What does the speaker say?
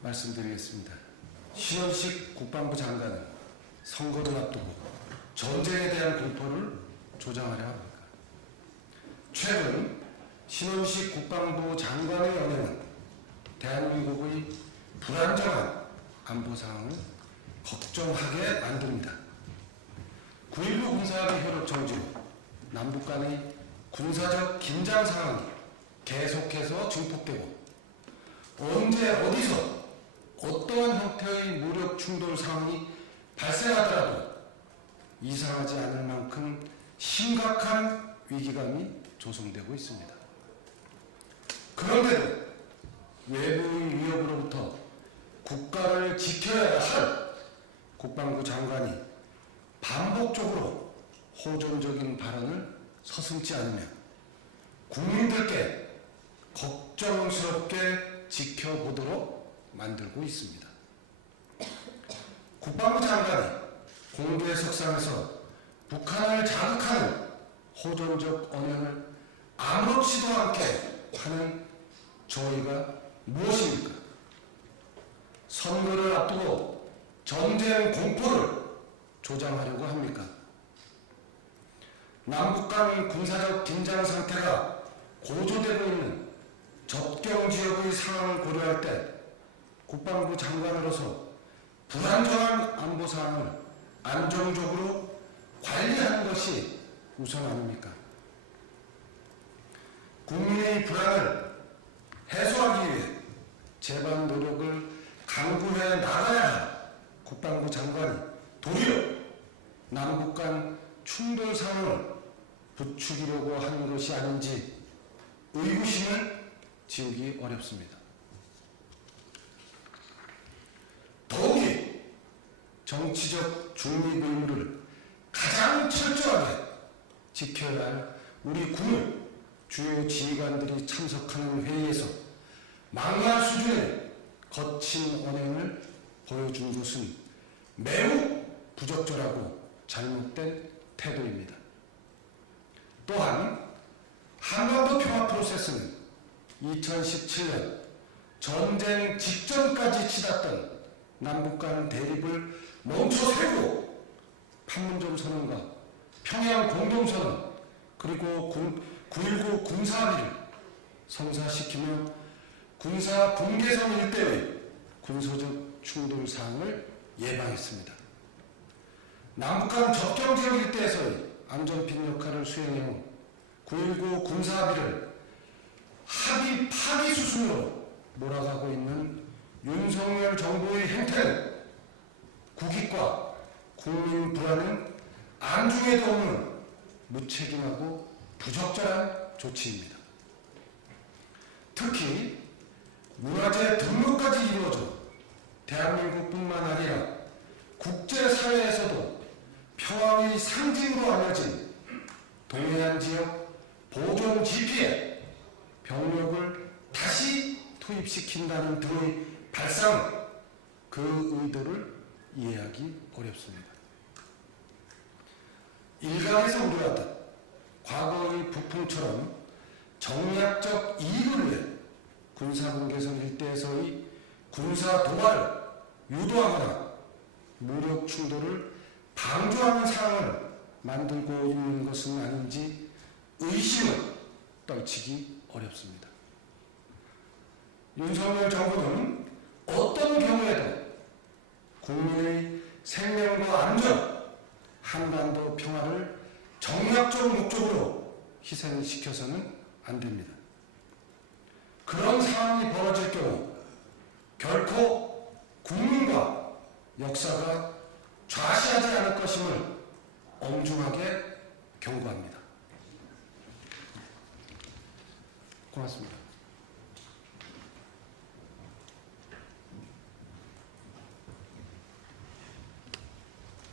말씀드리겠습니다. 신원식 국방부 장관은 선거를 앞두고 전쟁에 대한 공포를 조장하려 합니까? 최근 신원식 국방부 장관의 연행은 대한민국의 불안정한 안보 상황을 걱정하게 만듭니다. 9.19 군사합의 효력 정지로 남북 간의 군사적 긴장 상황이 계속해서 증폭되고 언제 어디서 어떠한 형태의 무력 충돌 상황이 발생하더라도 이상하지 않을 만큼 심각한 위기감이 조성되고 있습니다. 그런데도 외부의 위협으로부터 국가를 지켜야 할 국방부 장관이 반복적으로 호전적인 발언을 서슴지 않으며 국민들께 걱정스럽게 지켜보도록 만들고 있습니다. 국방부 장관이 공개 석상에서 북한을 자극하는 호전적 언행을 아무렇지도 않게 하는 저희가 무엇입니까? 선거를 앞두고 전쟁 공포를 조장하려고 합니까? 남북 간 군사적 긴장 상태가 고조되고 있는 접경 지역의 상황을 고려할 때 국방부 장관으로서 불안정한 안보 상황을 안정적으로 관리하는 것이 우선 아닙니까? 국민의 불안을 해소하기 위해 제발 노력을 강구해 나가야 할 국방부 장관이 도리어 남북 간 충돌 상황을 부추기려고 하는 것이 아닌지 의구심을 지우기 어렵습니다. 더욱이 정치적 중립 의무를 가장 철저하게 지켜야 할 우리 군을 주요 지휘관들이 참석하는 회의에서 망할 수준의 거친 언행을 보여준 것은 매우 부적절하고 잘못된 태도입니다. 또한 한반도 평화 프로세스는 2017년 전쟁 직전까지 치닫던 남북 간 대립을 멈춰 세고 판문점 선언과 평양 공동선언 그리고 9.19 군사합의를 성사시키며 군사 분계선 일대의 군사적 충돌 사항을 예방했습니다. 남북 간 접경 지역 일대에서의 안전핀 역할을 수행해온 9.19 군사합의를 합의 파기 수순으로 몰아가고 있는 윤석열 정부의 행태는 국민 불안은 안중에도 없는 무책임하고 부적절한 조치입니다. 특히 문화재 등록까지 이루어져 대한민국뿐만 아니라 국제사회에서도 평화의 상징으로 알려진 동해안 지역 보존 지피에 병력을 다시 투입시킨다는 등의 발상 그 의도를 이해하기 어렵습니다. 일각에서 우려하듯 과거의 북풍처럼 정략적 이익을 위해 군사분계선 일대에서의 군사 도발을 유도하거나 무력 충돌을 방조하는 상황을 만들고 있는 것은 아닌지 의심을 떨치기 어렵습니다. 윤석열 정부는 어떤 경우에도 국민의 생명과 안전, 한반도 평화를 정략적 목적으로 희생시켜서는 안 됩니다. 그런 상황이 벌어질 경우 결코 국민과 역사가 좌시하지 않을 것임을 엄중하게 경고합니다. 고맙습니다.